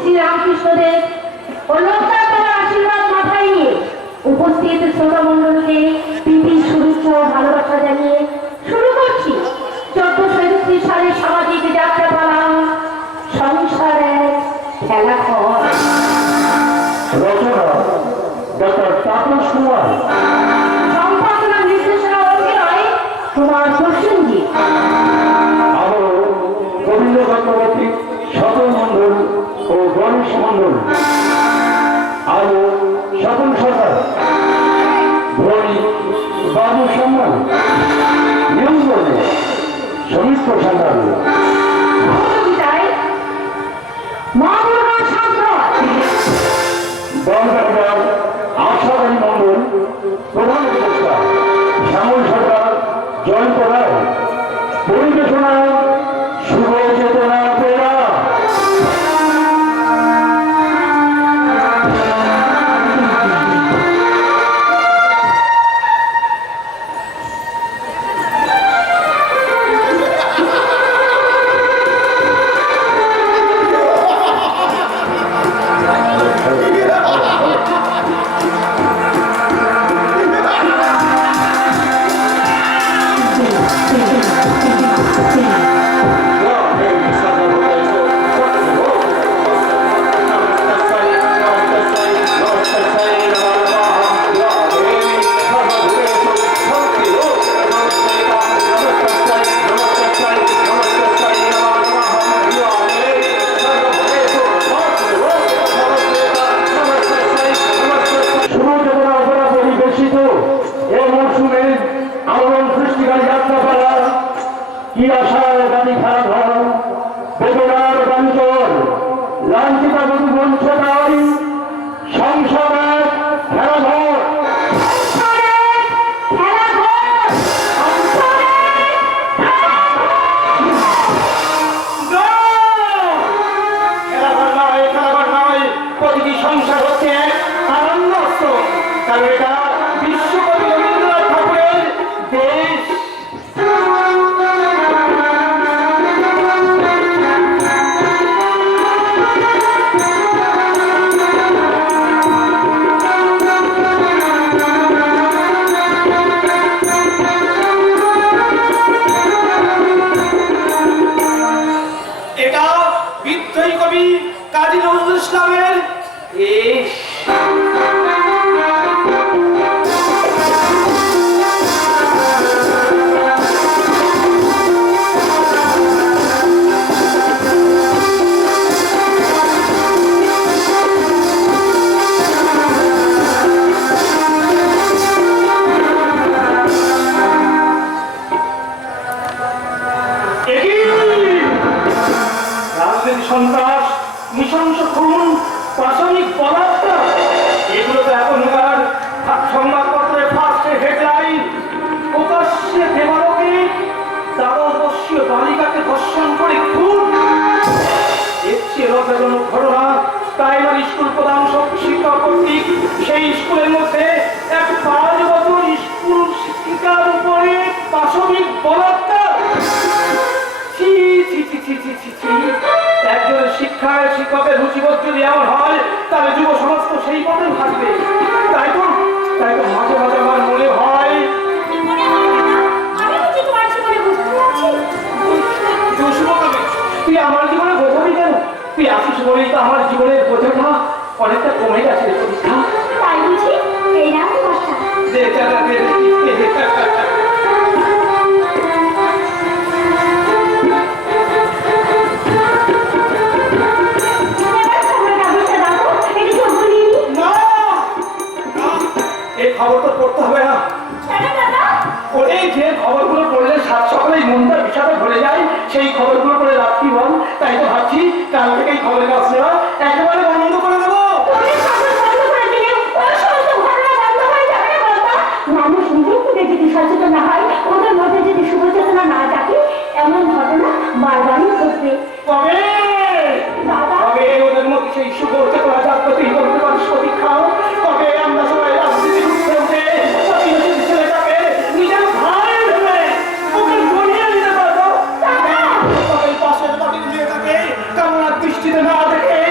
শ্রী রামকৃষ্ণদেব ও লোকনাথের আশীর্বাদ মাথায় নিয়ে উপস্থিত শ্রোতা মণ্ডলকে প্রীতি শুভেচ্ছা ও ভালোবাসা জানিয়ে শুরু করছি 1431 সালের সামাজিক যাত্রাপালা সংসারের খেলাঘর। রচনা ডক্টর তাপস কুমার, সম্পাদনা নির্দেশনা অভিনয় কুমার প্রসেনজিৎ। আবারও গোবিন্দ চক্রবর্তী, স্বপন মণ্ডল ও গণেশ মণ্ডল, আরো স্বপন সরকার, ধনী বাবু সম্মান, নিয়ন্ত্রণে সমীর প্রসাদ, সহযোগিতায় মা দুর্গার সান্ত্বনা, দলগাড়িদার আশারানী মণ্ডল, প্রধান উপদেষ্টা শ্যামল সরকার, জয়ন্ত রায়, পরিবেশনা শুভ চেতনা পেরা। কি আশার গাড়ি খারাপ হয়, বেদনার বাঞ্চল লাঞ্ছিতা বধূ মঞ্চ নাই, সংসারের খেলাঘর। প্রতিটি সংসার হচ্ছে এক আনন্দ, কারণ এটা বিশ্বকবি রবীন্দ্রনাথ ঠাকুরের দেশ। এটা বিদ্রোহী কবি কাজী নজরুল ইসলামের দেশ। সন্ত্রাস, নৃশংস খুন, পাশবিক বলাৎকার, এগুলো তো এখনকার সংবাদপত্রের ফার্স্টে হেডলাইন। প্রকাশ্যে দেবালোকে দ্বাদশবর্ষীয় বালিকাকে ধর্ষণ করে খুন, এর চেয়ে লজ্জাজনক ঘটনা প্রাইমারি স্কুল প্রধান শিক্ষক কর্তৃক সেই স্কুলের মধ্যে এক 5 বছর স্কুল শিক্ষিকার উপরে পাশবিক বলাৎকার। একজন শিক্ষকের রুচিবোধ যদি এমন হয়, তাহলে যুব সমাজ তো সেই পথে থাকবে। তাই তো মাঝে মাঝে আমার মনে হয় তুই আমার জীবনে বোঝাবি কেন? তুই আসিস বলেই তো আমার জীবনের বোঝাটা অনেকটা কমে গেছে। তাই বুঝি এই রাত খবর তো পড়তে হবে না। ওরে যে খবরগুলো পড়লে সাত সকালেই মনটা বিষাদে ভরে যায়, সেই খবরগুলো পড়ে রাত্রি বল। তাই তো ভাবছি কাল থেকে এই খবরের কাজ নেওয়া একেবারে বন্ধ করে দেবো। মানুষ নিজের থেকে যদি সচেতন না হয়, ওদের মধ্যে যদি শুভ চেতনা না থাকে, এমন ঘটনা বারবারই ঘটবে। কবে ওদের মধ্যে সেই শুভ চেতনা জাগ্রত করতে পারিস প্রতীক্ষাও? কবে আমরা সবাই রাজনীতি উঠতে উঠে ছেলেটাকে নিজের ভাই ভেবে ওকে জড়িয়ে নিতে পারবো? কবে পাশের বাড়ির মেয়েটাকে কামনার দৃষ্টিতে না দেখে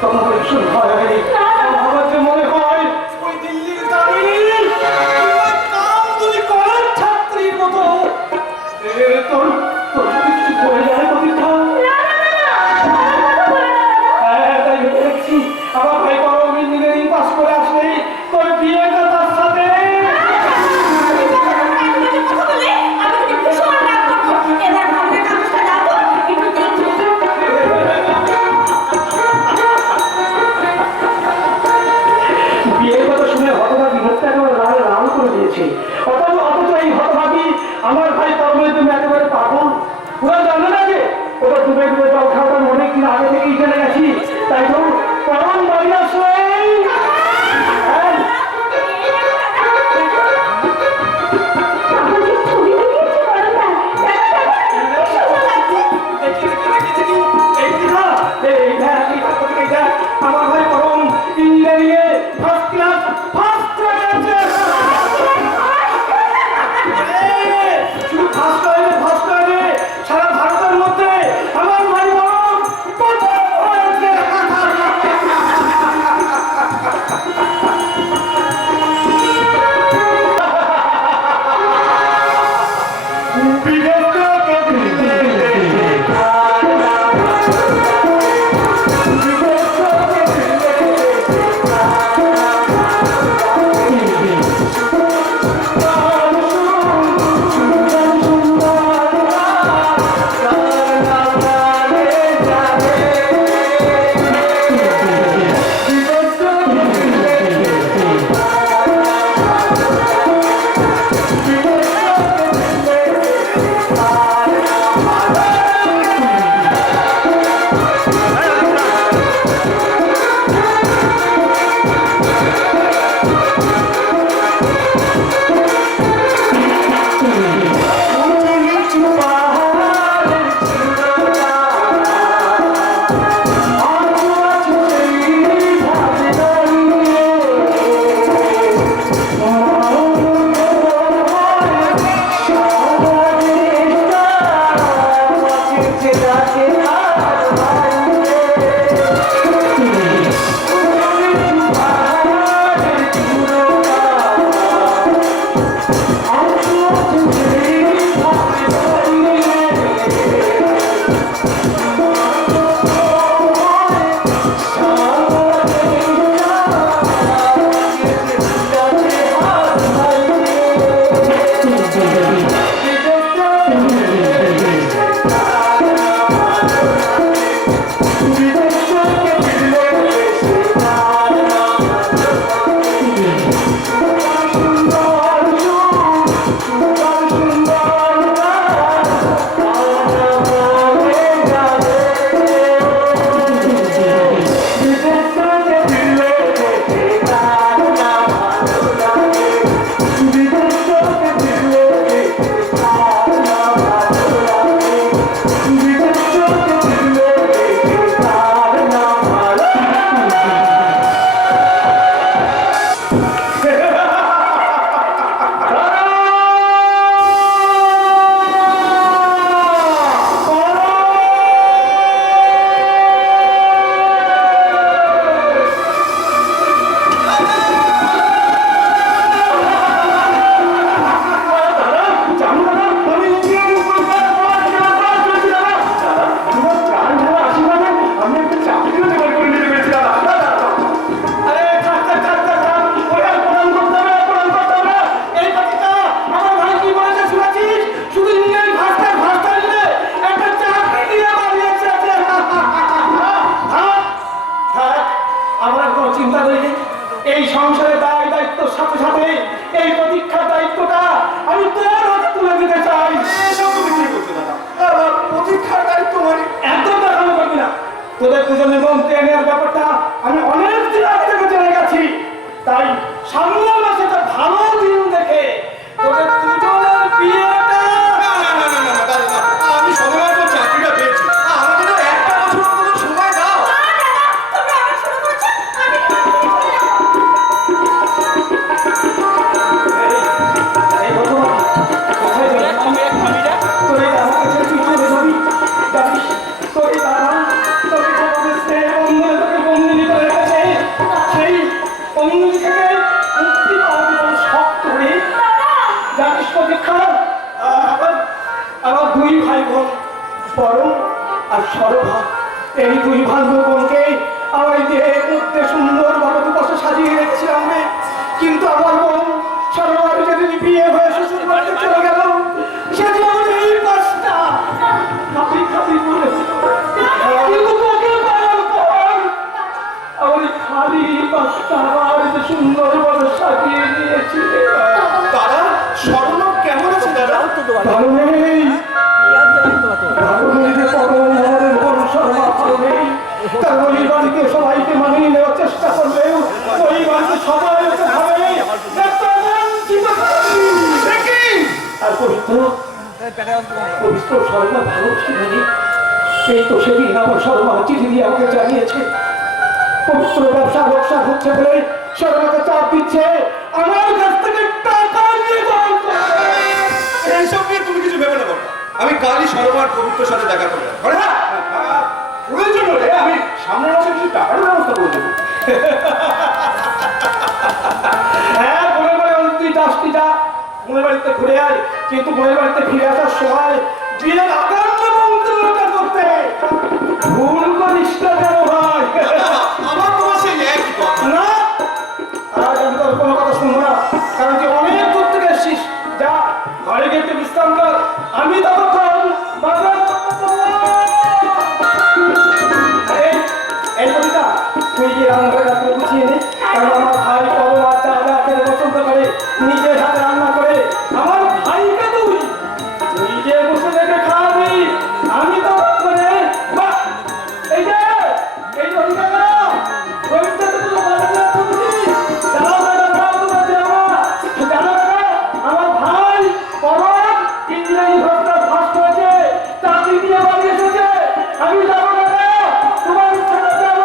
তখন আমার ভীষণ ভয় লাগে। আমার যে মনে হয় ওই দিল্লির দামি কামদুনি করার ছাত্রীর মতো তোর তোর যদি কিছু করে যায় প্রতীক্ষা। হ্যাঁ, তাই ভেবে দেখছি আমার ভাই পরম ইঞ্জিনিয়ারিং পাস করে আসলেই তোর বিয়েটা তার সাথে। বিয়ের কথা শুনে হতভাগী মুখটা একেবারে লাল লাল করে দিয়েছে। অথচ এই হতভাগী আমার ভাই পরমের তুমি একেবারে পাগল। ওরা জানে না যে ওটা ডুবে ডুবে জল খাওয়াটা অনেক দিন আগে থেকেই জেনে গেছি। তাই তো পরম বাড়ি আসলে আমার ভাই পরম ইঞ্জিনিয়ারিং ফার্স্ট ক্লাস ফার্স্ট শুধু ফার্স্ট হয়নি সারা ভারতের মধ্যে আমার ভাই পরম প্রথম হয়েছে। তোদের দুজনের মন্ত্রী নেওয়ার ব্যাপারটা আমি অনেক দিন আগে থেকে জেনে গেছি। তাই সামনে মাসে একটা ভালো দিন দেখে তোদের দুজনের বিয়েটা আমি সময় তো চাকরিটা পেয়েছি, আমাকে তো একটা বছর মতো সময় দাও। এই ভগবান কোথায় যাবি? তোর এই দাদা কাছে তুই চলে যাবি, জানিস তোর এই দাদা তোকে স্নেহ বন্ধনে তোকে বন্ধু আমার দুই ভাই বোন পরম আর সরভা, এই দুই ভাই বোনকে আমার দেহের মধ্যে সুন্দরভাবে দুপাশে সাজিয়ে রেখেছিলাম রে। কিন্তু আমার বোন সরভার যেদিন বিয়ে হয়ে শ্বশুর বাড়িতে চলে গেল, সেদিন আমার এই পাশটা খাপি খাপি করেছিল। কিন্তু তোকে পাওয়ার পর আমার এই খালি পাশটা আমার যে সুন্দরভাবে সাজিয়ে নিয়েছি। দাদা স্বর্ণ কেমন আছে দাদা? ভালো নেই, ভালো নেই যে কখন আমাদের বোন সরভা ভালো নেই। তার ওই বাড়িতে সবাইকে মানিয়ে নেওয়ার চেষ্টা করলেও ওই বাড়িতে সবাই ওকে ভাবে একটা বঞ্চিত প্রাণী। আর পবিত্র পবিত্র সরভা ভালোবাসি নেই। এই তো সেদিন আমার সরভা চিঠি দিয়ে আমাকে জানিয়েছে পবিত্র ব্যবসা হচ্ছে বলে সরভাকে চাপ দিচ্ছে আমার কাছ থেকে টাকা নিয়ে যাওয়ার জন্য। এইসব নিয়ে তুমি কিছু ভেবে না বাবা। আমি কালই সরোবর পবিত্রের সাথে দেখা করবো। বলে না, প্রয়োজন হলে আমি সামনের মাসে কিছু টাকার ব্যবস্থা করে দেবো। হ্যাঁ, বোনের বাড়ি তুই যাস, তুই যা, বোনের বাড়িতে ঘুরে আয়। কিন্তু বোনের বাড়িতে ফিরে আসার সময় বিয়ের আগান্য মন্ত্রটা করতে ভুল করিস না যেন ভাই। আমার তোমার সেই একই কথা। না, আজ আমি তোর কোনো কথা শুনবো না, কারণ তুই অনেক দূর থেকে এসছিস। যা, ঘরে গিয়ে একটু বিশ্রাম কর। আমি ততক্ষণ বাজার এই কবিতা তুই গিয়ে রান্নাঘরে রাত্রে গুছিয়ে নে, কারণ আমার ভাই পরম আর চাঁদা খেতে পছন্দ করে, নিজের হাতে রান্না করে। আমার ভাইকে তুই নিজে বসে দেখে খাওয়াবি। আমি ততক্ষণে বাহ, এই যে অধিকার আমার ভাই পরম ইঞ্জিনিয়ারিং ভাষা ফার্স্ট হয়েছে, চাকরি দিয়ে বাড়ি এসেছে। আমি যাবো না, তোমার ইচ্ছা না যাবো।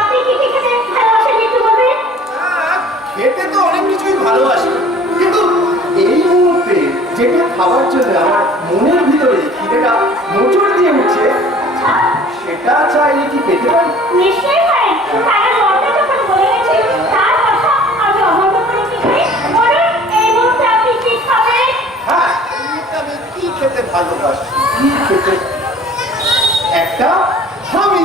আপনি কি কি খেতে ভালোবাসেন একটু বলবেন? খেতে তো অনেক কিছুই ভালোবাসি, কিন্তু এই মুহূর্তে যেটা খাওয়ার জন্য আমার মনের ভিতরে খিদেটা মোচড় দিয়ে উঠছে, সেটা চাইলে কি পেতে পারি? নিশ্চয়ই পারেন, কারণ বর্ণা যখন বলে গেছে তার কথা আমি অমান্য করে কি করি? বলুন, এই মুহূর্তে আপনি কি খাবেন? হ্যাঁ, আমি কি খেতে ভালোবাসি, কি খেতে একটা স্বামী।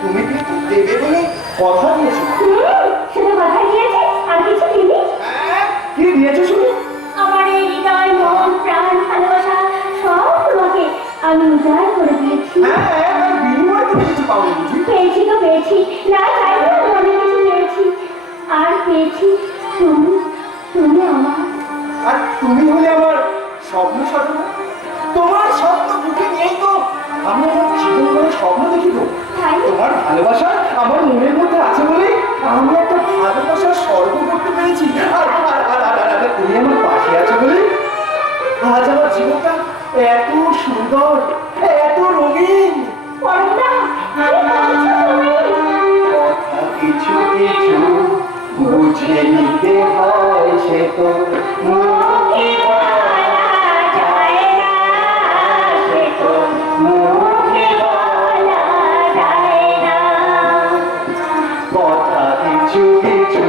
তুমি কি দেবে বলে কথা দিয়েছো? শুধু কথা দিয়েছে, আর কিছু দিবি? হ্যাঁ, কি দিয়েছো শুনি? আমার এই হৃদয়, মন, প্রাণ, ভালোবাসা সব তোমাকে আমি উজাড় করে দিয়েছি। হ্যাঁ, তার বিনিময়ে তুমি কিছু পাওনি বুঝি? পেয়েছি তো পেয়েছি, না চাইলে অনেক কিছু পেয়েছি। আর পেয়েছি তুমি, তুমি আমার। আর তুমি হলে আমার স্বপ্ন সাধনা। তোমার স্বপ্ন বুকে নিয়েই তো আমি আমার জীবন করে স্বপ্ন দেখিব। তাই তোমার ভালোবাসা আমার মনের মধ্যে আছে বলে আমি একটা ভালোবাসার স্বর্গ করতে পেরেছি। আর তুমি আমার পাশে আছো বলে আজ আমার জীবনটা এত সুন্দর, এত রঙিন। পরমদা, কথা কিছু কিছু বুঝে নিতে হয়, সে তো মুখে বলা যায় না, সে তো মুখে বলা যায় না। কথা কিছু কিছু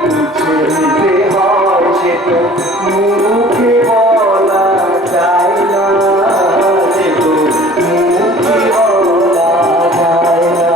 বুঝে নিতে হয়, সে তো মুখে বলা যায় না, সে তো মুখে বলা যায় না।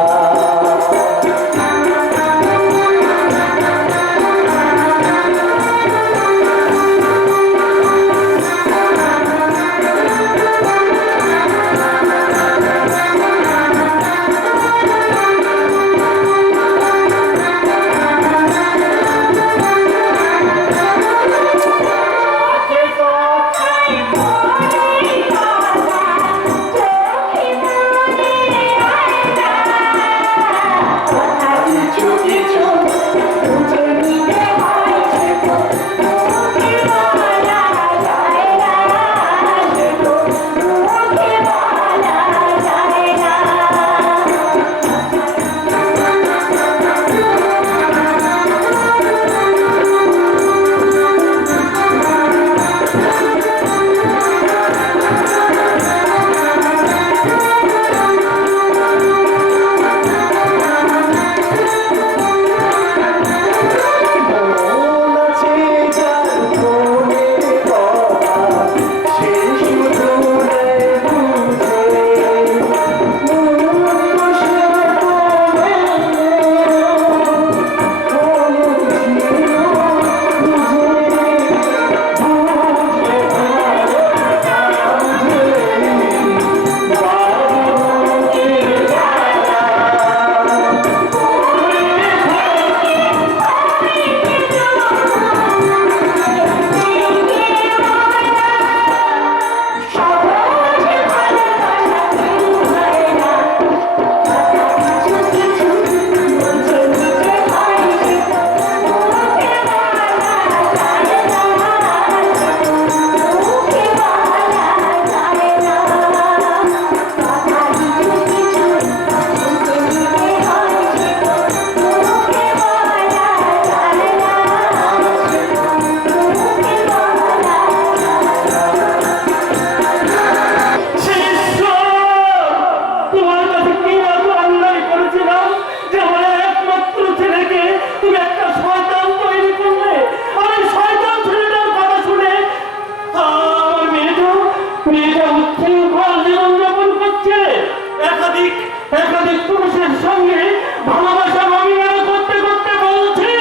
একাধিক একাধিক পুরুষের সঙ্গে ভালোবাসার অভিনয় করতে করতে বলছে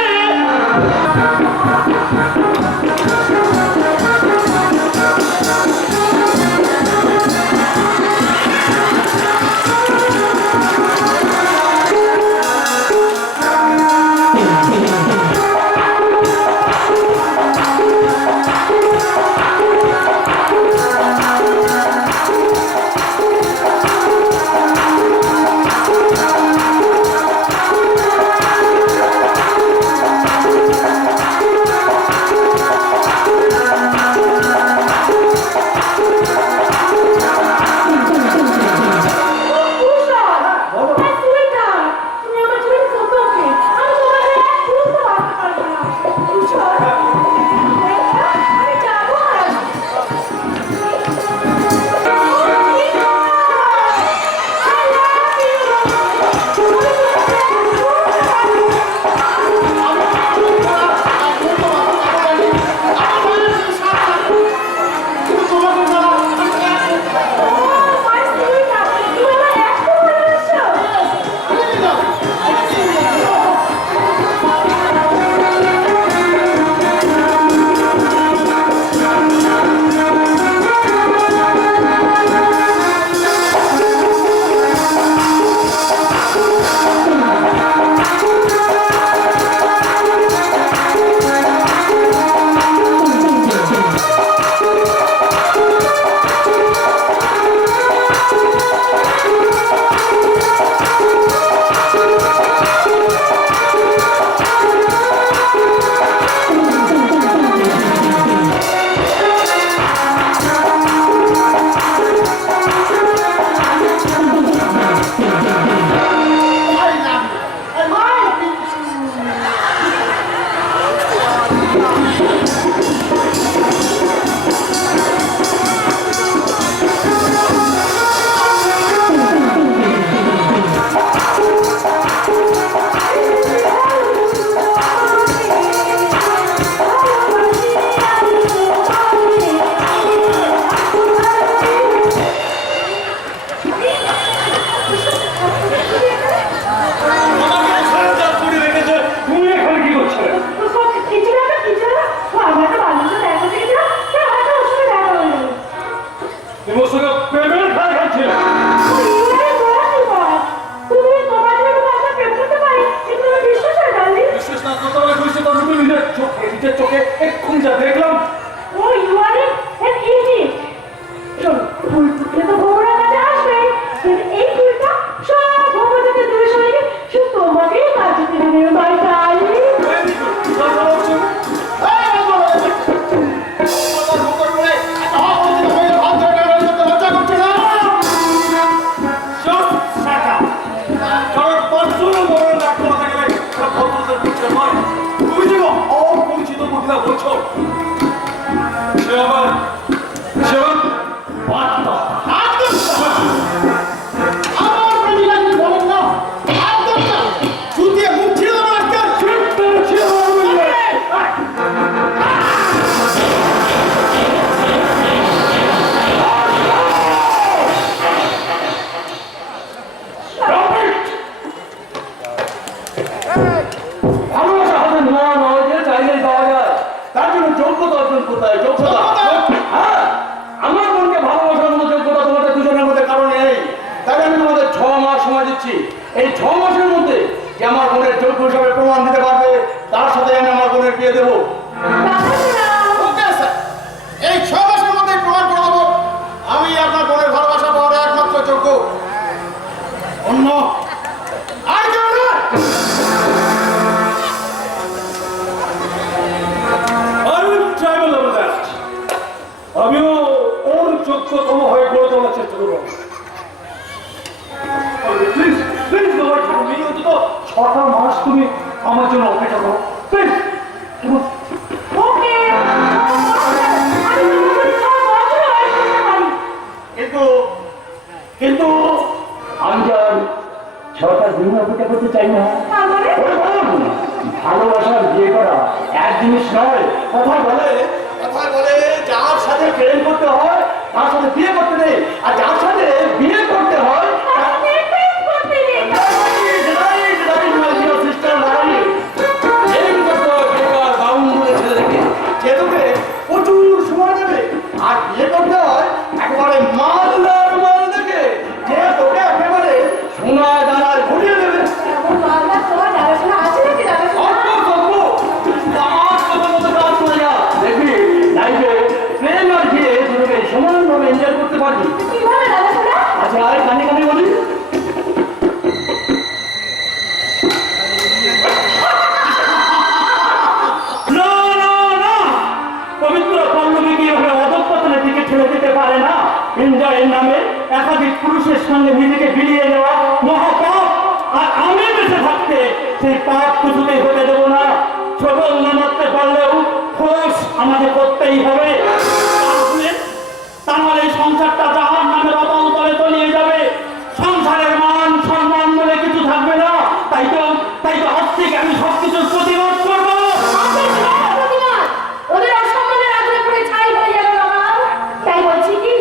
চোখে এক্ষুনি যা দেখলাম এই 6 মাসের মধ্যে যে আমার বোনের যোগ্য হিসাবে প্রমাণ দিতে পারবে তার সাথে আমি আমার বোনের বিয়ে দেবো। এই 6 মাসের মধ্যে প্রমাণ করে দেবো আমি আপনার বোনের ভালোবাসা পাওয়ার একমাত্র যোগ্য, অন্য আর কেউ না। আমিও ওর যোগ্যতম হয়ে গড়ে তোলার চেষ্টা করবো। প্লিজ প্লিজ বাবা, তুমি অন্তত 6টা মাস তুমি আমার জন্য অপেক্ষা করো প্লিজ। কিন্তু আমি আর 6টা দিন অপেক্ষা করতে চাই না। ভালোবাসার বিয়ে করা এক জিনিস নয়। কথা বলে যার সাথে প্রেম করতে হয় তার সাথে বিয়ে করতে নেই, আর যার সাথে বিয়ে করতে হয় আচ্ছা আর কানে কানে বলি না না না পবিত্র পল্লবীকে এভাবে অধঃপতনের দিকে ঠেলে দিতে পারে না। এনজয়ের নামে একাধিক পুরুষের সঙ্গে নিজেকে বিলিয়ে নেওয়া মহাপাপ, আর আমি বেঁচে থাকতে সেই পাপ কিছুতেই হতে দেবো না। ছবল না মারতে পারলেও খোঁজ আমাদের করতেই হবে। তাহলে এই সংসারটা জাহান নামের অতল তলে তলিয়ে যাবে। সংসারের মান সম্মান বলে কিছু থাকবে না। তাই তো আজ থেকে আমি সবকিছুর প্রতিবাদ করবো। ওদের অসম্মানের আগ্রহ করে ছাই হয়ে যাবে বাবা। তাই বলছি কি,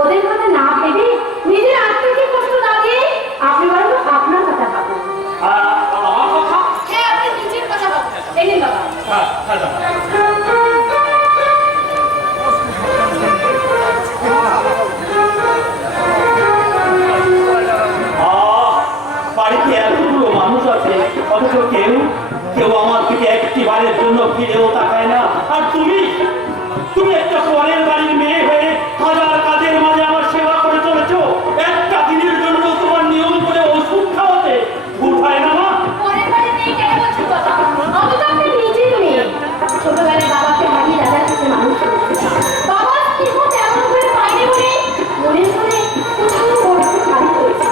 ওদের কথা না ভেবে নিজের আত্মাকে কষ্ট না দিয়ে আপনি বরং আপনার কথা ভাবুন। আর আমার কথা হ্যাঁ, আপনি নিজের কথা ভাবুন। এই নিন বাবা। বাড়িতে এতগুলো মানুষ আছে, অথচ কেউ আমার দিকে একটি বারের জন্য ফিরেও তাকায় না। আর তুমি একটা পরের বাড়ির মেয়ে হয়ে হাজার কাজের মাঝে আমার সেবা করে চলেছ। একটা দিনের জন্য তোমার নিয়ম করে ওষুধ খাওয়াতে ভুল হয় না মা? পরের বাড়ি মেয়ে কেন বলছো বাবা? আমি তো আপনার নিজের মেয়ে। ছোটবেলায় বাবাকে হারিয়ে দাদার কাছে মানুষ করেছি। বাবা স্নেহ তেমন করে পাইনি বলে মনে কোথাও বড় খালি করেছে।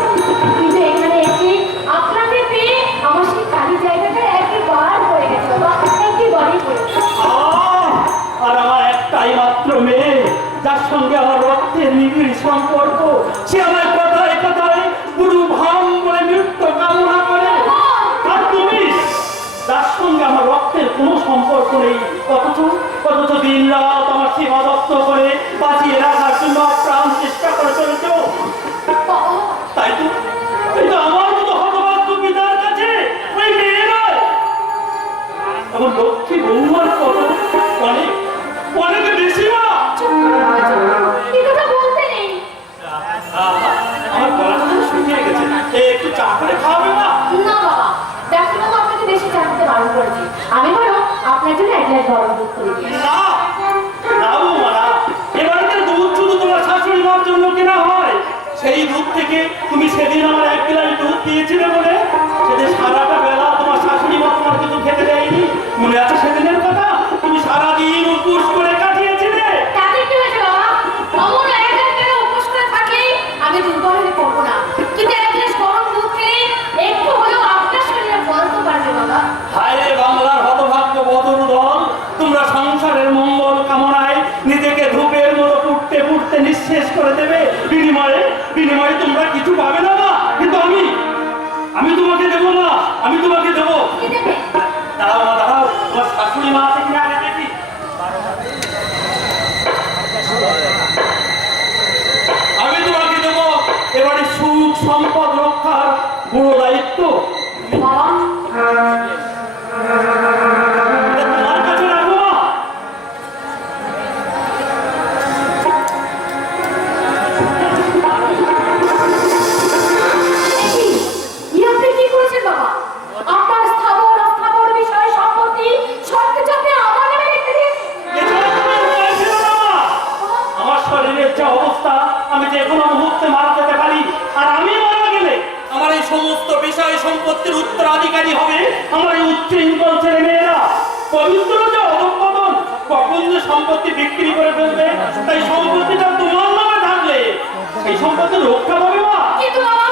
কিন্তু এখানে এসে আপনাকে পেয়ে আমার সেই খালি জায়গাটা একেবারে পড়ে গেছে বাবা, একেবারেই পড়ে গেছে। আর আমার একটাই মাত্র মেয়ে, যার সঙ্গে আমার রক্তের নিবিড় সম্পর্ক, সে আমার কথায় কথায় গুরু ভাম বলে মৃত্যু কামনা করে। আর তুমি, যার সঙ্গে আমার রক্তের কোনো সম্পর্ক নেই, অথচ দিন রাত আমার সেবা যত্ন করে বাঁচিয়ে রাখার জন্য প্রাণ চেষ্টা করে চলেছ। তাই তো আমার মতো হতভাগ্য পিতার কাছে ওই মেয়ে নয়, আমার লক্ষ্মী বৌমার কত অনেকে বেশি মা। এই কথা বলতে নেই। আমার গলাটা তো শুকিয়ে গেছে, একটু চা করে খাওয়াবে না? না বাবা, ডাক্তারবাবু আপনাকে বেশি চা খেতে বারণ করেছে। আমি বরং আপনার জন্য এক গ্লাস গরম দুধ করে দিই। না না বৌমা না, এবারে দুধ শুধু তোমার শাশুড়ি মার জন্য কেনা হয়। সেই দুধ থেকে তুমি সেদিন আমার এক গ্লাস দুধ দিয়েছিলে বলে সেদিন সারাটা বেলা তোমার শাশুড়ি মা তোমার কিছু খেতে দেয়নি। মনে আছে সেদিনের কথা? তুমি সারাদিন উপোস করে কাটিয়েছিলে। তাতে কি হয়েছে বাবা? অমন এক করে উপোস করে থাকলে আমি দুর্বল হয়ে পড়বো না, কিন্তু এক গ্লাস গরম দুধ খেলে একটু হলেও আপনার শরীরে বল তো পারবে বাবা। হায় রে বাংলার হতভাগ্য বদর দল, তোমরা সংসারের মঙ্গল কামনায় নিজেকে ধূপের মতো পুড়তে নিঃশেষ করে দেবে। বিনিময়ে তোমরা কিছু পাবে না মা। কিন্তু আমি তোমাকে দেবো না, আমি তোমাকে দেবো। কি দেবে? দাঁড়াও মা, দাঁড়াও, তোমার শাশুড়ি মা আছে কিনা আগে দেখি। আমি তোমাকে দেবো এবারে সুখ সম্পদ রক্ষার পুরো দায়িত্ব। বাবা, এটা তোমার কাছে রাখো মা। আপনি কি করেছেন বাবা? আপনার স্থাবর অস্থাবর বিষয় সম্পত্তি সবকিছু আপনি আমার নামে লিখে দিয়েছেন। এছাড়া তোমার উপায় ছিল না মা। আমার শরীরের যে অবস্থা, আমি যে কোনো মুহূর্তে মারা যেতে পারি। আর আমি মারা গেলে আমার এই সমস্ত বিষয় সম্পত্তির উত্তরাধিকারী হবে আমার এই উচ্ছৃঙ্খল ছেলে মেয়েরা। পবিত্র যে অধঃপতন কখন যে সম্পত্তি বিক্রি করে ফেলবে, তাই সম্পত্তিটা তোমার নামে থাকলে সেই সম্পত্তি রক্ষা পাবে মা। কিন্তু বাবা,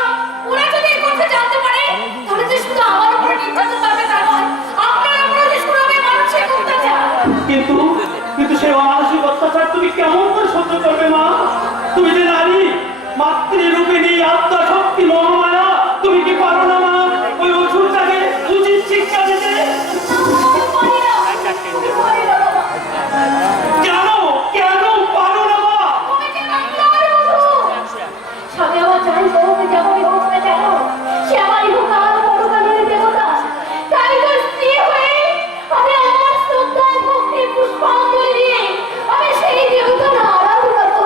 ওরা যদি এই কথা জানতে পারে তাহলে যে শুধু আমার উপরে নির্যাতন করবে তা নয়, আপনার উপরে যে শুরু হবে মানসিক অত্যাচার। কিন্তু সেই অমানসিক অত্যাচার তুমি কেমন করে সহ্য করবে মা? তুমি যে নারী, মাতৃরূপিণী আত্মা শক্তি মহামায়া, তুমি কি পারো না মা ওই অসুরটাকে উচিত শিক্ষা দিতে? কেন পারো না মা? সবে আমার চাই হোক যেমনই হোক না কেন, সে আমারই হোক আর পরকালের দেবতা। তাই তো স্ত্রী হয়ে আমি আমার শ্রদ্ধায় ভক্তি পুষ্পাঞ্জলি দিয়ে আমি সেই দেবতার আরাধনা করব।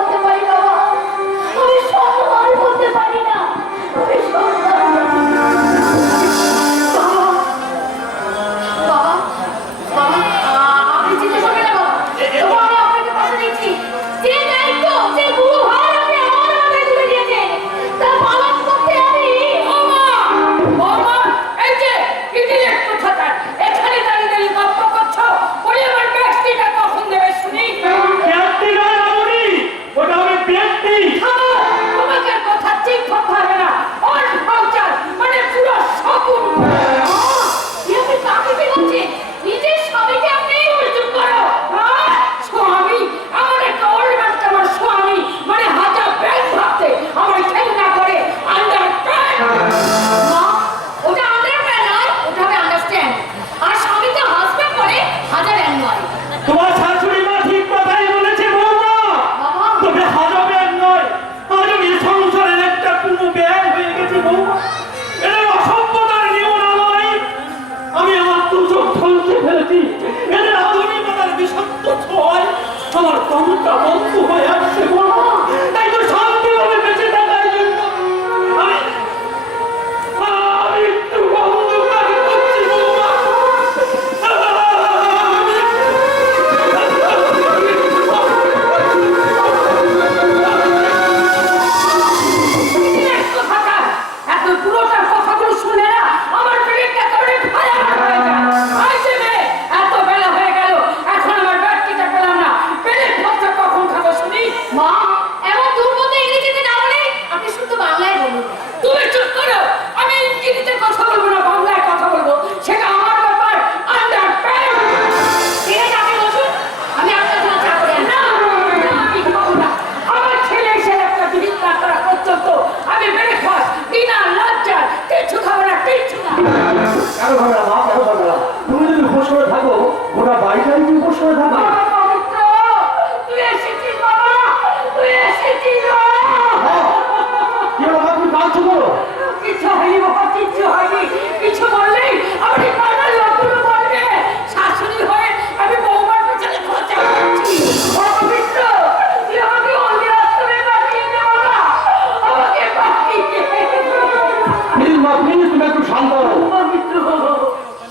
শান্ত হও। পবিত্র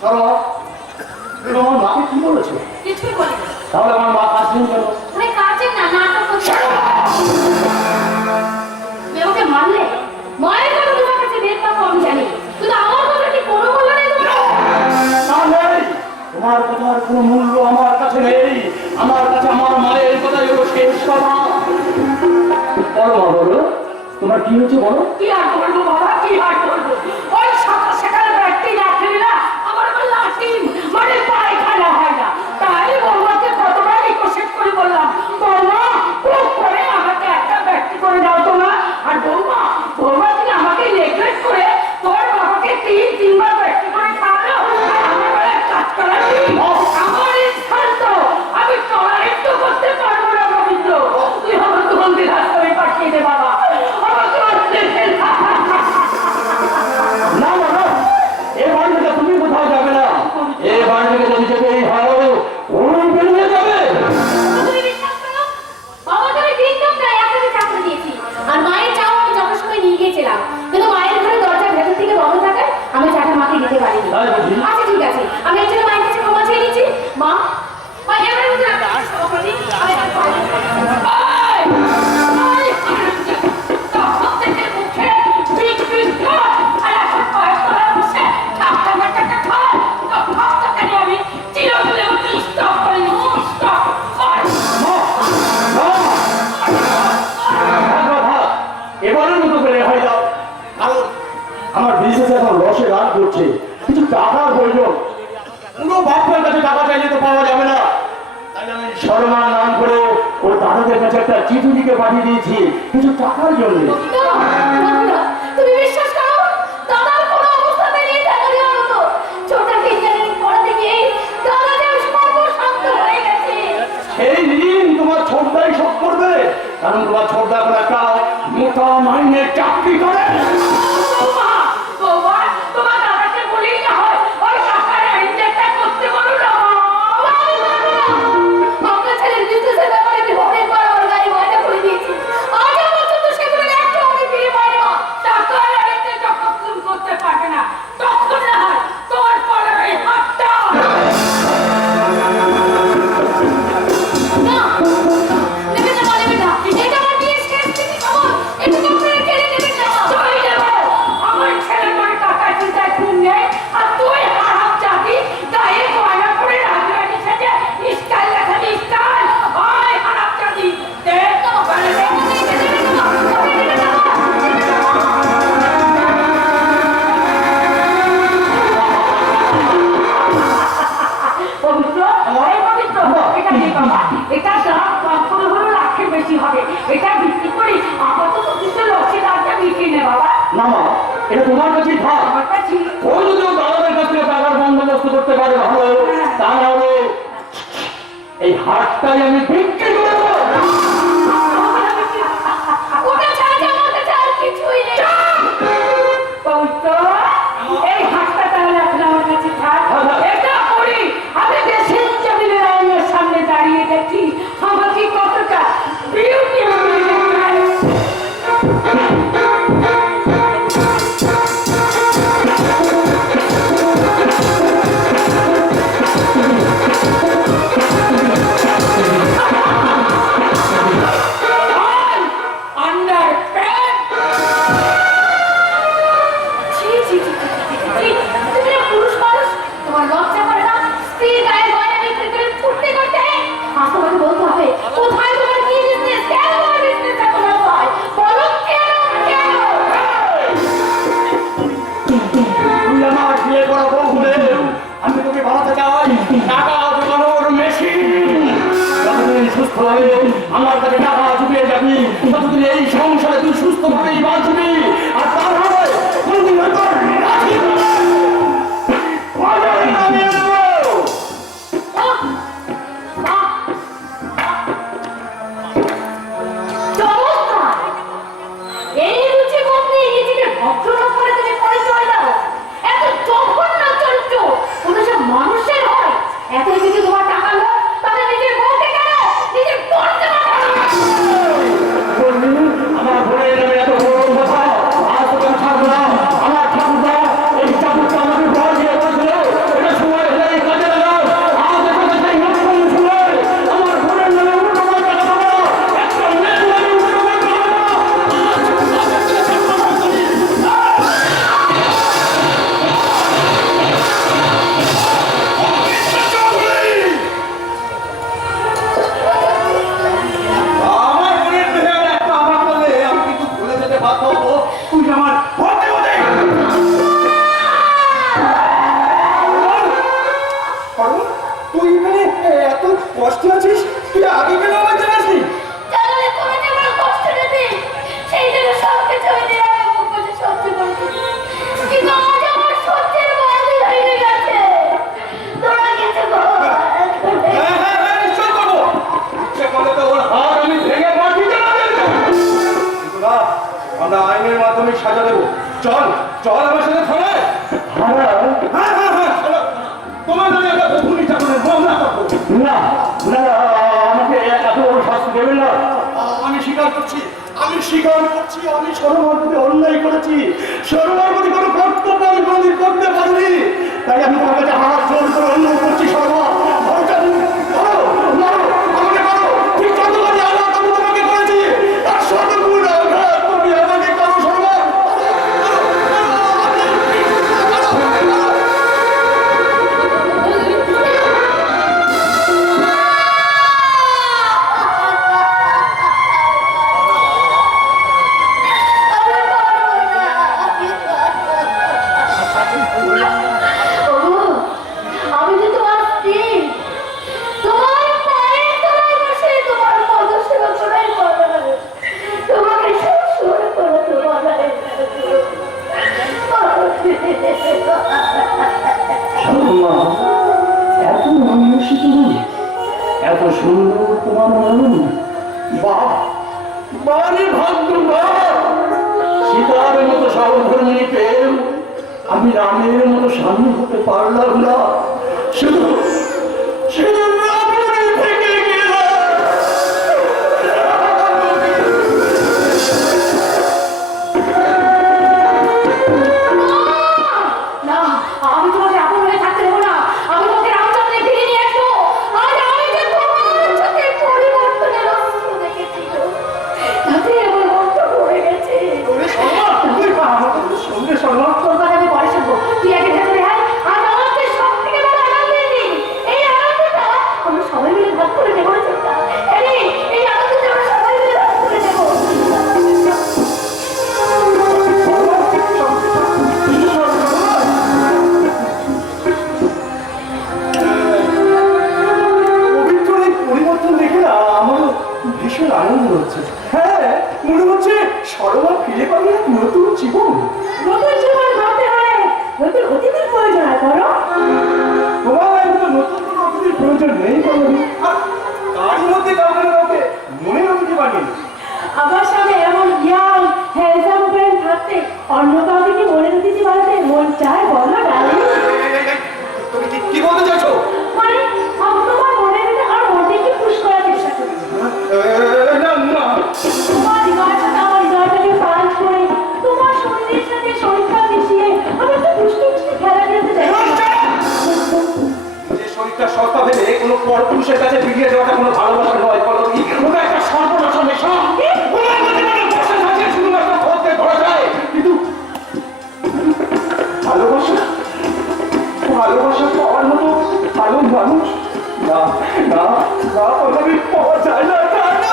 শোনো, তুমি আমার মাকে কি বলেছো? কিছুই বলি না। তাহলে আমার মা কাঁদছেন কেন? মানে কাজের না নাটক করছে। ওকে মারলে মায়ের কথা তোমার কাছে বের পাবো আমি জানি, কিন্তু আমার কথা কি কোনো মূল্য নেই তোমার? না নেই, তোমার কথার কোনো মূল্য আমার কাছে নেই। আমার কাছে আমার মায়ের কথাই হলো শেষ কথা। বলো মা, বলো তোমার কি হয়েছে বলো। কি আর করবো বাবা, কি আর করবো? ওই সকাল সকাল ব্যক্তি লাঠি না, আমার আবার লাঠি মানে পায়খানা হয় না। তাই বৌমাকে কতবার রিকোয়েস্ট করে বললাম, বৌমা খুব করে আমাকে একটা ব্যক্তি করে দাও তো না। আর বৌমা তুমি আমাকে নেগলেক্ট করে তোর বাবাকে তিনবার ব্যক্তি করে খাওয়ালো। আর আমার বলে কাজ করা আমার সিদ্ধান্ত, আমি টলারেট তো করতে পারবো না। পবিত্র তুই আমাকে মন্দির হাসপাতালে পাঠিয়ে দে বাবা, আমাকে না না না, এ বাড়ি থেকে তুমি কোথাও যাবে না। এ বাড়ি থেকে যদি যেতেই হয় ওই বেরিয়ে যাবে। তুমি বিশ্বাস করো, বাবাকে আমি দিতাম না, আপনাকে চাকরি দিয়েছি। আর মায়ের চাও আমি যত সময় নিয়ে গিয়েছিলাম, কিন্তু মায়ের ঘরে দরজার ভেতর থেকে বন্ধ থাকায় আমি চাটা মাকে দিতে পারিনি। তাই বুঝি? আচ্ছা ঠিক আছে, আমি এর জন্য মায়ের কাছে ক্ষমা চেয়ে নিচ্ছি। মা মা এবারে বুঝে রাখো, সভাপতি আমি তখন থেকে মুখে পিক পিক কর, আর এখন পায়ের তলায় বসে ঠাট্টা মাটাটা কর। তখন তোকে নিয়ে আমি চিরকুলে মতো স্টপ করে নিচ্ছি। স্টপ কর। এবারের মতো বেড়ে হয়ে যাও, কারণ আমার বিজনেস এখন লসে রান করছে। কিছু টাকার প্রয়োজন, পুরো বাপের কাছে টাকা চাইলে তো পাওয়া যাবে না। তাই আমি শর্মার নাম করে ওর দাদাদের কাছে একটা চিঠি লিখে পাঠিয়ে দিয়েছি কিছু টাকার জন্য। তুমি বিশ্বাস করো, দাদার কোনো অবস্থাতে নেই টাকা দেওয়ার মতো। ছোটকে ইঞ্জিনিয়ারিং পড়াতে গিয়ে দাদা যে সর্বশান্ত হয়ে গেছে। সেই ঋণ তোমার ছোটদাই শোধ করবে, কারণ তোমার ছোটদা এখন একটা মোটা মাইনের চাকরি করে। বৌমা, বৌমা, তোমার দাদাকে বলেই না হয় ওই টাকার অ্যারেঞ্জমেন্টটা করতে বলো না। আমি পারবো না। আপনার ছেলের বিজনেসের ব্যাপারে আমি অনেকবার আমার গাড়ি ময়দা করে দিয়েছি। আজও পর্যন্ত সেগুলো একটু আমি ফিরে পাই না। টাকার অ্যারেঞ্জমেন্ট যখন তুমি করতে পারবে না, তখন না হয় তোমার পরে ওই হাতটা। না, নেবে না, নেবে না। এটা আমার বিয়ের শেষ দিনই খবর। এটা তো আপনারা কেড়ে নেবেন না। চলে যাবো। আমার ছেলের মনে টাকার চিন্তায় ঘুম নেই। আর তুই হারাম জাতি, গায়ে গয়না পরে রাজরানী সেজে স্টাইল দেখাবি, স্টাইল। ওই হারাম জাতি, দেখ তো, বলে দেখ, পবিত্র, ওই পবিত্র, এটা নেই বাবা। এটা দাম কখনো হলো লাখের বেশি হবে। এটা বিক্রি করি আপাতত কিছু লসের দামটা বিক্রি নে বাবা। না মা, এটা তোমার কাছেই থাক। আমার কাছে ও যদি ওর দাদাদের কাছ থেকে টাকার বন্দোবস্ত করতে পারে ভালো, তা না হলে এই হাটটাই আমি বিক্রি করে দেবো। ওটা ছাড়া যে আমার কাছে আর কিছুই নেই। পবিত্র, এই হাতটা তাহলে এখন আমার কাছে থাক। এটা করি আমি দেশের জমিনের আইনের সামনে দাঁড়িয়ে দেখি আমাকে কতটা বিউটি আন্ডার প্যান্ট। ছি ছি ছি ছি ছি ছি ছি। তুমি না পুরুষ মানুষ, তোমার লজ্জা করে না? স্ত্রীর গায়ে গয়না বিক্রি করে ফুর্তি করতে? আজ তোমাকে বলতে হবে, কোথায় তোমার কি বিজনেস, কেন তোমার বিজনেস এত লস হয়? বলো কেন, কেন? তুই আমার বিয়ে করা বউ হলে আমি তোকে বানাতে চাই টাকা জোগানোর মেশিন। যতদিন সুস্থ হয়ে আমার কাছে টাকা জুগিয়ে যাবি, ততদিন এই সংসারে তুই সুস্থভাবেই বাঁচবি। আর তারপরে কোনদিন হয়তো লাঠি দিয়ে বাজারে নামিয়ে দেবো। চমৎকার! এই রুচি বদলে নিজেকে ভদ্রলোক করে তুমি পরিচয় দাও। এত জঘন্য চরিত্র কোনো সব মানুষের হয়? এত যদি তোমার টাকা লোক, তাহলে নিজের বউকে কেন নিজের বোনকে বললি আমার ঘরে নেমে এত বড় কথা, আর তোকে ছাড়বো না। আমার ঠাকুরদা এই চাকু আইনের মাধ্যমে সাজা দেবো। চল চল আমার সাথে থানায়। হারায় হ্যাঁ হ্যাঁ হ্যাঁ চলো। তোমার নামে একটা খুনি চাকরের মামলা করবো। না না, আমাকে এত বড় শাস্তি দেবেন না। আমি স্বীকার করছি, আমি সরোবর প্রতি অন্যায় করেছি। সরোবর প্রতি কোনো কর্তব্য আমি কোনোদিন করতে পারিনি। তাই আমি তোমার কাছে হাত জোর করে অন্যায় করছি। সরোবর আমাকে করো, ঠিক যতবারই আঘাত আমি তোমাকে করেছি তার শতগুণ আঘাত তুমি আমাকে করো। সরোবর আমি যে তোমার স্ত্রী, তোমার পায়ের তলায় বসে তোমার পদসেবা করাই বদল, তোমাকে শ্বশুর করে তোমার মা, এত মানুষই তুমি, এত সুন্দর তোমার মন। বাহ বাড়ি ভাগ্য, সীতার মতো সহধর্মিনী পেয়েও আমি রামের মতো স্বামী হতে পারলাম না। শুধু শুধু রাবণের থেকে গেলাম। না, আমি তোমাকে আপন হয়ে থাকতে দেবো না। আমি তোমাকে রামচন্দ্রে ফিরিয়ে নিয়ে আসবো। আজ আমি যে তোমার চোখে পরিবর্তনের অস্ত্র দেখেছি, তাতে আমার মনটা ভরে গেছে। আমাদের সঙ্গে সরোবর তোর কথা আমি পরে শুনবো, তুই আগে ভেতরে আয়। আজ আমার যে সব থেকে বড় আনন্দের দিন। এই আনন্দটা আমরা সবাই মিলে ভাগ করে নেবো রে চিন্তা। এই আনন্দটা আমরা সবাই মিলে ভাগ করে নেবো। পবিত্র এই পরিবর্তন দেখে না আমারও ভীষণ আনন্দ হচ্ছে। হ্যাঁ মনে হচ্ছে সরোবর ফিরে পাবে এক নতুন জীবন। নতুন জীবন গড়তে হলে নতুন অতিথির প্রয়োজন হয় বড়। তোমার এখন নতুন কোনো অতিথির প্রয়োজন নেই বলুন। আর তারই মধ্যে কাউকে না কাউকে মনে অতিথি বানিয়ে আমার সামনে এমন ইয়াং হ্যান্ডসাম ফ্রেন্ড থাকতে অন্য কাউকে কি মনে অতিথি বানাতে মন চায় বলো ডার্লিং? তুমি কি বলতে চাইছো? মানে আমি তোমার মনে দিতে আর মনকে পুশ করার চেষ্টা করছি। না না তোমার হৃদয়ের সাথে আমার হৃদয়টাকে পাঞ্চ করে তোমার শরীরের সাথে শরীরটা মিশিয়ে আমি একটা দুষ্টু দুষ্টু খেলা খেলতে চাই। যে শরীরটা সস্তা ভেবে কোনো পরপুরুষের কাছে ফিরিয়ে দেওয়াটা কোনো ভালোবাসা নয় বলো কি? ওটা একটা সর্বনাশা নেশা। ওনার মধ্যে মানে বসে থাকে শুধুমাত্র খোঁজতে ধরা যায়। কিন্তু ভালোবাসা ভালোবাসা পাওয়ার মতো ভালো মানুষ না না না কোনোদিন পাওয়া যায় না যায় না।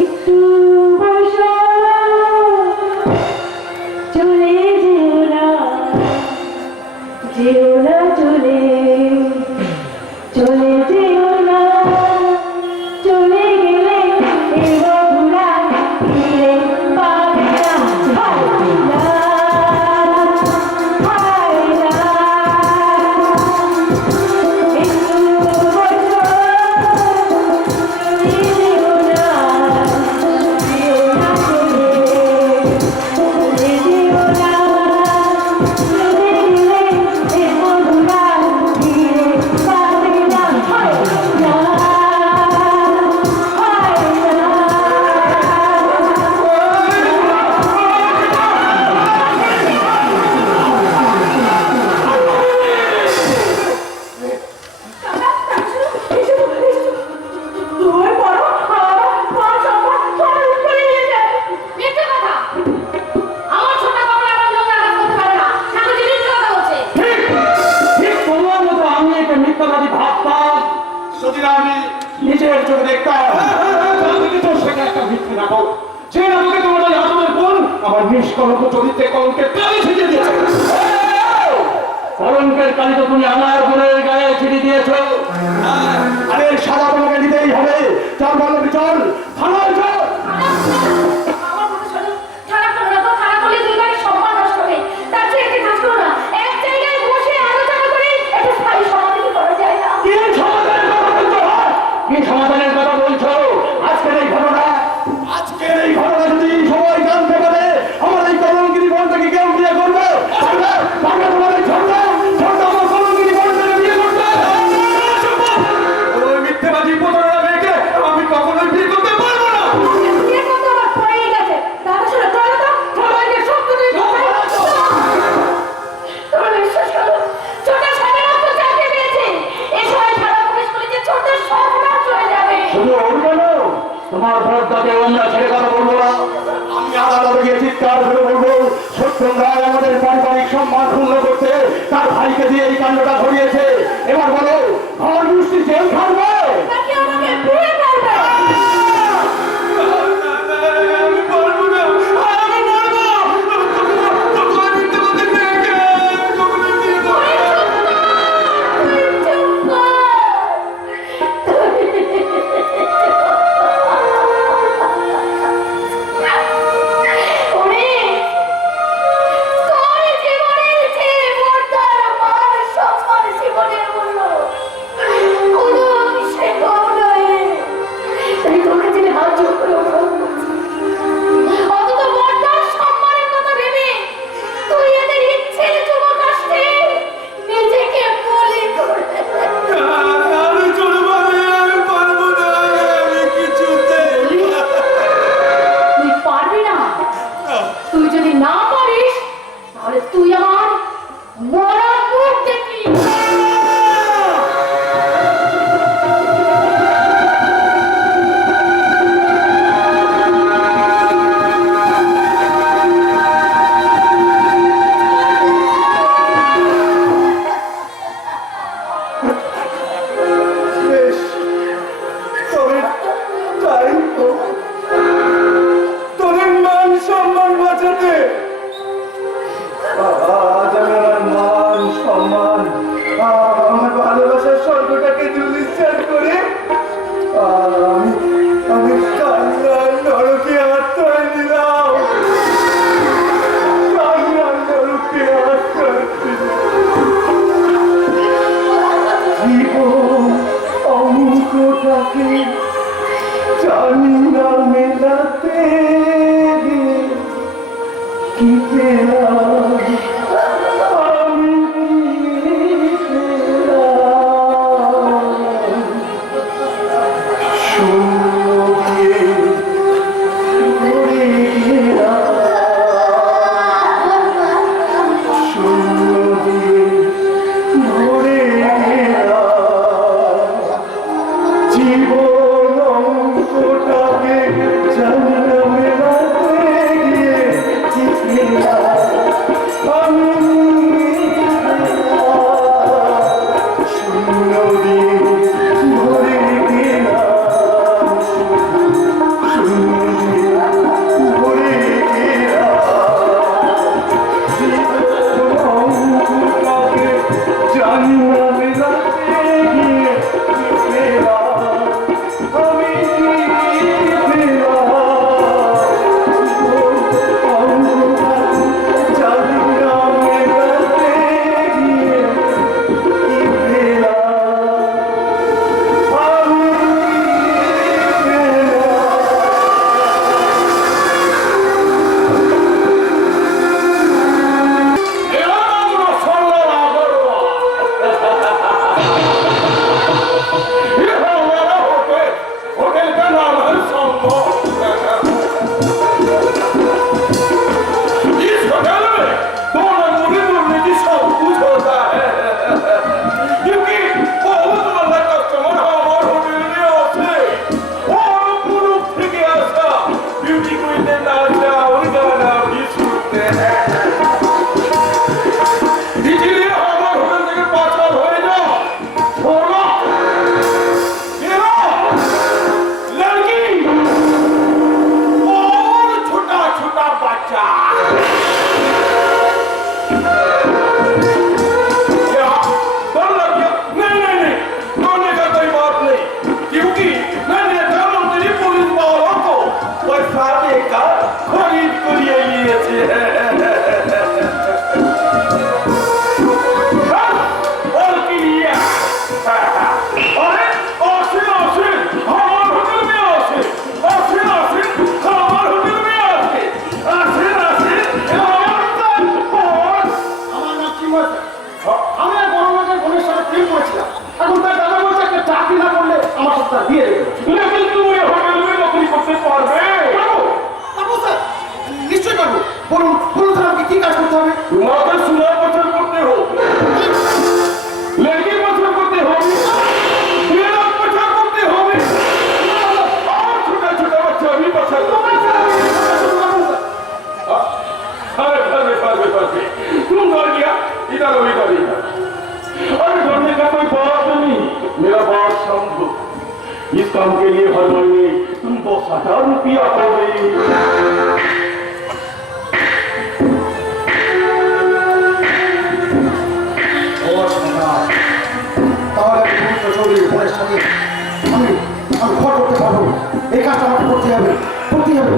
একটু বসো, চলে যেও না চলে, চলে যেও না, চলে গেলে এই বন্ধুরা ফিরে পাবে না। হায় না, হায় না, একটু বসো, চলে যেও না, যেও না চলে, চলে যেও না, চলে গেলে এই বন্ধুরা ফিরে পাবে না। হায় না, হায় না। ঠিক তোমার মতো আমি একটা মিথ্যাবাদী ভাবতাম। যদি না আমি নিজের চোখে দেখতাম তো সেটা একটা মিথ্যে নাটক। যে নাটকে তোমার ওই আদমের বোন আমার নিষ্কলঙ্ক চরিত্রে কলঙ্কের কালি ছিটে দিয়েছে। কলঙ্কের কালি তো তুমি আমার বোনের গায়ে ছিটে দিয়েছ। আরে সাদা তোমাকে দিতেই হবে। চল বলো চল থানায় চল। কি সমাধানের কথা বলছো? কি সমাধানের কথা বলছো? আজকের এই ঘটনা যদি সবাই ভাইকে দিয়ে এই কাণ্ডটা ধরিয়েছে। এবার বলো ঘর মুষ্টি জেল খাবে নাকি আমাকে বিয়ে করবে? আমি পারবো না, আমি পারবো। তুই যদি না পারিস তাহলে তুই আমার মরা মুখ দেখবি। বেশ, তবে তাই হোক। তোদের মান সম্মান বাঁচাতে আজ আমি আমার মান সম্মান আমার ভালোবাসার স্বর্গটাকে দুলিশ্বাস করে আমি কান্নার নরকে আশ্রয় দিলাম। কান্নার নরকে আশ্রয় জীবন অঙ্কটাকে জানি না মেলাতে কি পেলাম আমি কি পেলাম শূন্য দিয়ে ভরে গেলাম শূন্য দিয়ে ভরে গেলাম জীবন অঙ্কটাকে জানি না মেলাতে গিয়ে কি পেলাম আমি শূন্য দিয়ে ভরে গেলাম শূন্য দিয়ে ভরে গেলাম অঙ্কটাকে জানি না মেলাতে গিয়ে কি পেলাম আমি কি পেলাম অঙ্কটাকে জানি না মেলাতে গিয়ে কি পেলাম আমি কি পেলাম होटल का नाम है सोमो। इस होटल में दोनों मुझे बोलने की सब कुछ होता है क्योंकि बहुत वाला कस्टमर हमारे होटल में आते और पूरा ठीक ऐसा ब्यूटी क्वीन ने नाचा और गाना भी सुनते हैं इसलिए हमारे होटल के पास हो जाओ छोड़ो लड़की और छोटा छोटा बच्चा क्या डर लग गया? नहीं डरने का कोई बात नहीं क्योंकि मैंने जानो तेरी पुलिस वालों को पैसा देकर खरीद कर लिए थे और के लिए अरे आसिन हमारे होटल में आसिन हमारे होटल में आसिन আমার নাম চিময় আমি এক বড় লোকের বোনের সাথে প্রেম করেছিলাম এখন তার দাদা বলছে একটা চাকরি না করলে আমার সাথে তার বিয়ে দেবে लेकिन तुम ये होटल में नौकरी करते पारবে স্যার নিশ্চয়ই পারবো বলুন স্যার আমাকে কি কাজ করতে হবে तुम्हारे सुना पसंद करते हो लड़की पसंद करते हो मेरा पसंद करते हो और छोटा छोटा बच्चा भी पसंद करते अरे तुम डर गया इधर हो इधर রুস্তমকে নিয়ে হরমোনি 10,000 রুপিয়া হবে। ও সম্রাট, তাহলে মুহূর্ত চৌধুরীর বোনের সাথে আমি আমি ঘর করতে পারবো। এই কাজটা আমাকে করতে হবে, করতে হবে।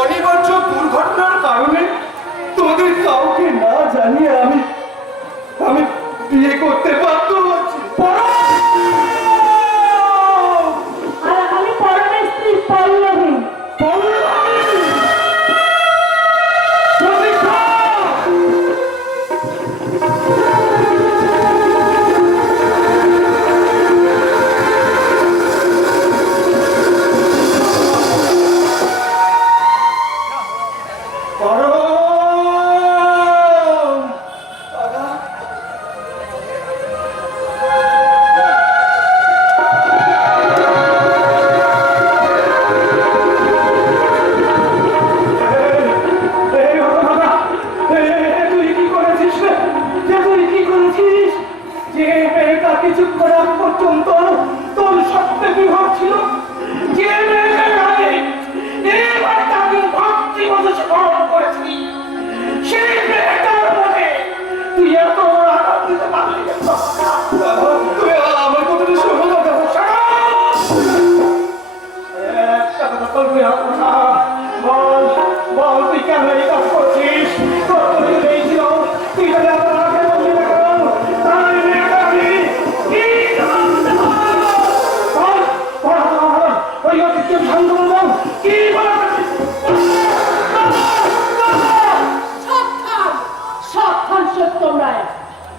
অনিবার্য দুর্ঘটনার কারণে তোমাদের কাউকে না জানিয়ে আমি বিয়ে করতে বাধ্য হচ্ছি। আর আমি পরমের স্ত্রী পল্লবী।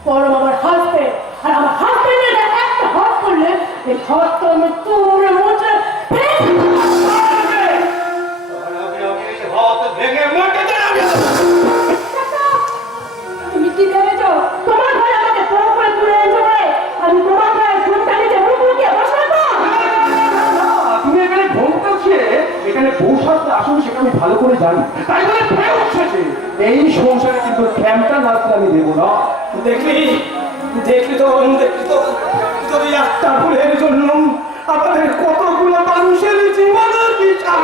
পরম আমার হাসবে আর আমার হত মৃত্যুর মুছে তুমি কি ভেবেছো তোমার ঘরে আমাকে ফোন করে তুলে এনেছো বলে আমি তোমার ঘরে ফোনটা নিতে মুখে বসাবো? তুমি এখানে ঘুমতে খেয়ে এখানে বউ সাজতে আসুন সেটা আমি ভালো করে জানি, তাই বলে ফেলে উঠছে। এই সংসারে কিন্তু ক্যাম্পটা নাচতে আমি দেবো না। দেখলি দেখলি তো যদি একটা ভুলের জন্য আমাদের কতগুলো মানুষের জীবনের বিচার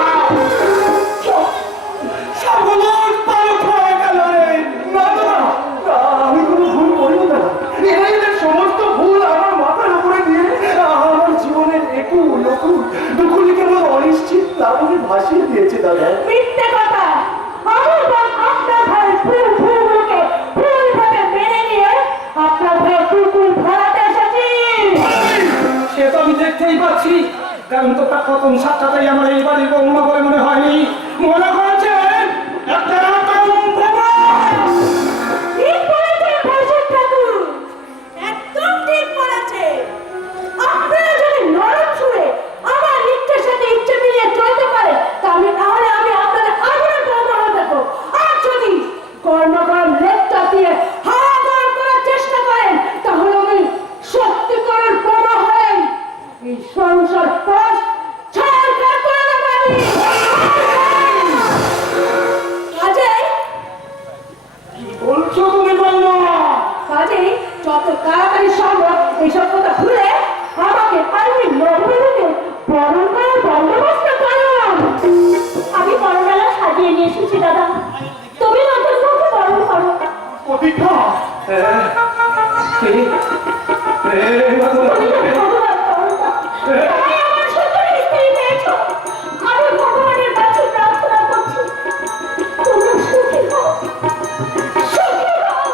সর্বনাশ পালক হয়ে গেল রে। না না না, আমি কোনো ভুল করিনি না। এদের সমস্ত ভুল আমার মাথার উপরে দিয়ে আমার জীবনের দুকুলি কেমন অনিশ্চিত প্লাবনে ভাসিয়ে দিয়েছে দাদা। মিথ্যে কথা। আমি আপনার ভাই ফুলগুলোকে ফুলভাবে মেনে নিয়ে আপনার ভাই কুকুর ভরাতে এসেছি। সে তো আমি দেখতেই পাচ্ছি, কারণ তো তার প্রথম সাক্ষাতেই আমার এই বাড়ির বৌমা বলে মনে হয়নি, মনে হয়েছে একটা ঠিক বলেছেন ভাষণ ঠাকুর, একদম ঠিক বলেছে। আপনারা যদি নরম সুরে আমার ইচ্ছের সাথে ইচ্ছে মিলিয়ে চলতে পারে তাহলে আমি আপনাদের আগুনের বৌমা দেখো। আর যদি কর্ণগরম লেপটা দিয়ে হাওয়া গরম করার চেষ্টা করেন তাহলে আমি সত্যিকারের বৌমা হয়ে এই সংসার পথ ছাড়খাড় করে দেব আমি। কাজেই বলছো তুমি বললো কাজেই যত তাড়াতাড়ি সম্ভব এইসব কথা ভুলে আমাকে আমি নবমীতে বরণ করার বন্দোবস্ত করুন। আমি বরণডালা সাজিয়ে নিয়ে এসেছি দাদা, তুমি নতুন বউকে বরণ করো। প্রতীক্ষা তুমি ভগবান করুণা, তুমি আমার সুন্দরী স্ত্রী পেয়েছো। আমি ভগবানের কাছে প্রার্থনা করছি তোমরা সুখী হও, সুখী হও।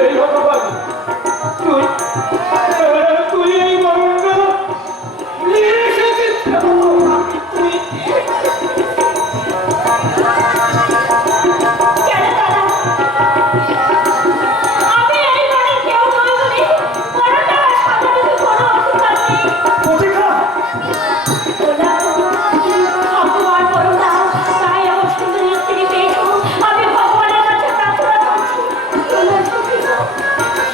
এই ভগবান, তুই এই মরণটা নিয়ে এসেছিস। তুই কেন দাদা? আমি এই বাড়ির কেউ নই বলে বরণডালা সাজানোতে কোনো অধিকার নেই। প্রতীক্ষা তোমরা তো ভগবান করুণা, তাই আমার সুন্দরী স্ত্রী পেয়েছো। আমি ভগবানের কাছে প্রার্থনা করছি তোমরা সুখী হও,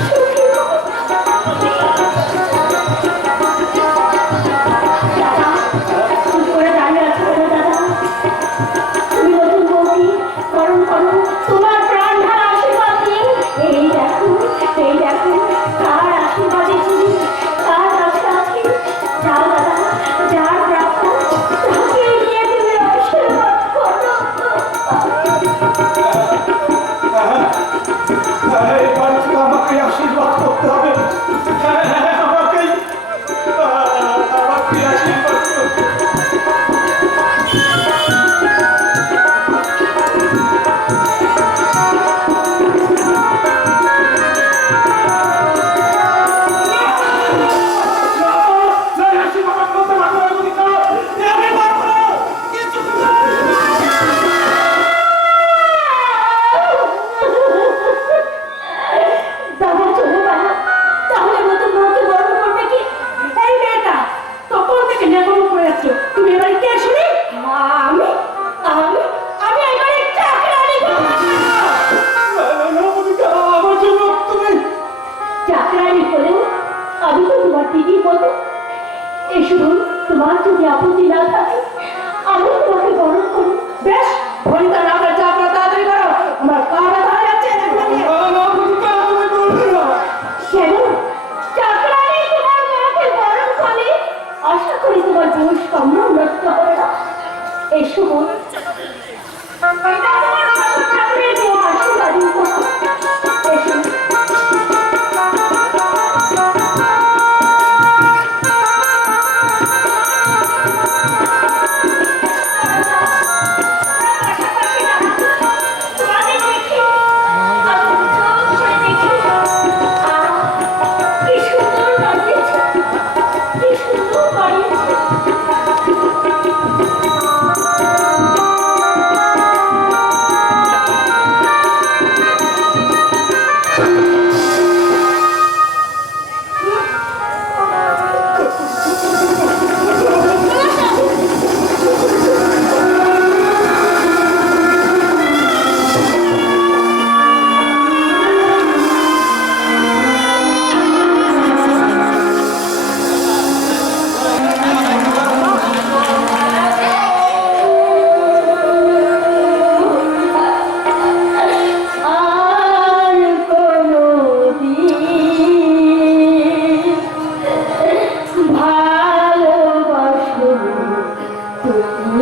সুখী হও। দাদা, চুপ করে দাঁড়িয়ে আছো কেন দাদা? তুমি নতুন বউকে বরণ করো, তোমার প্রাণ ঢালা আশীর্বাদ দিন। এই দেখো কার আশীর্বাদে তুমি কার কাছে আছি। যাও দাদা, যার প্রাপ্য তাকে নিয়ে তুমি আশীর্বাদ করো। এবার তুই আমাকে আশীর্বাদ করতে হবে। আমাকে আশীর্বাদ করতে হবে। দাদা চলে গেল, তাহলে নতুন বউকে বরণ করবে কি? এই মেয়েটা তখন থেকে নেগম করে যাচ্ছ, তুমি এবারে কে শুনি? আমি আমি আমি এবারে চাকরানি গো। আমার জন্য তুমি চাকরানি হলেও আমি তো তোমার দিদি বলবো। এই শুধু তোমার যদি আপত্তি না থাকে আমি তোমাকে বরণ করবো। বেশ, ভরিতা না করে চা করো, তাড়াতাড়ি করো, আমার পা ব্যথা হয়ে যাচ্ছে। কেন চাকরানি তোমার মাকে বরণ করে? আশা করি তোমার বয়স কম নষ্ট হবে না। এই শুভ ঠাকুরের দেওয়া আশীর্বাদ এসো। তো তুমি